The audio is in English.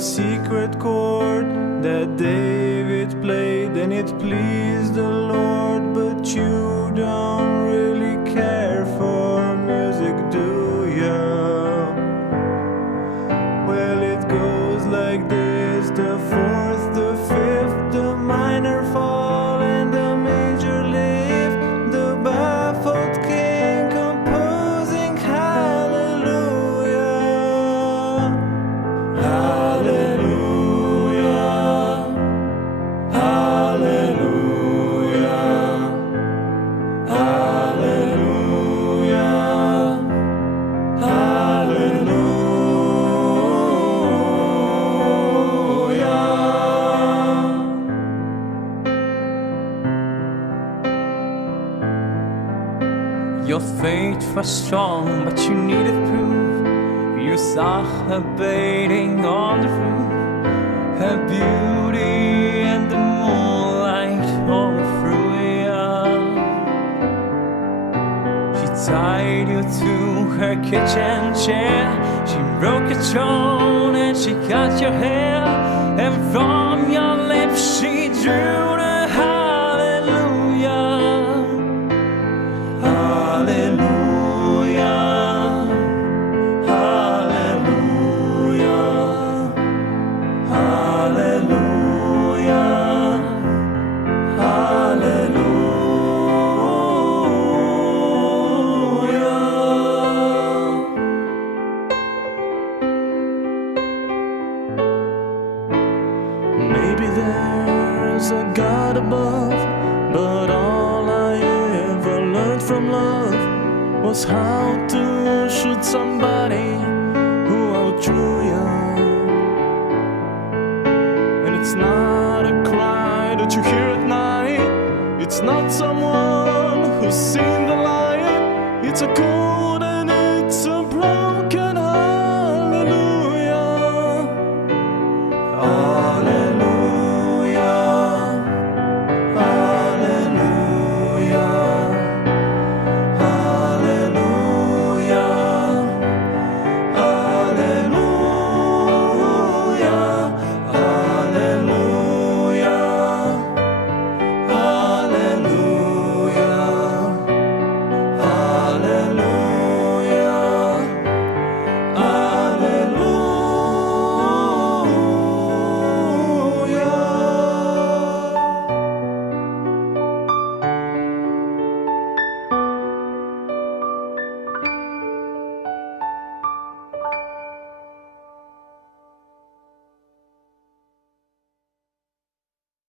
secret chord that David played and it pleased the Lord. But you don't really care for music, do ya? Well, it goes like this: the fourth, the fifth, the minor fall and the major lift, the baffled king composing hallelujah, hallelujah, hallelujah, hallelujah, hallelujah. Your faith was strong, but you needed proof. You saw her bathing on the roof, her beauty and the moonlight all through you. She tied you to her kitchen chair, she broke your throne and she cut your hair, and from your lips she drew the hallelujah. Hallelujah, hallelujah, hallelujah, hallelujah. Maybe there's a God above, but all I ever learned from love was how to shoot somebody who outdrew you. And it's not a cry that you hear at night, it's not someone who's seen the light, it's a code and it's a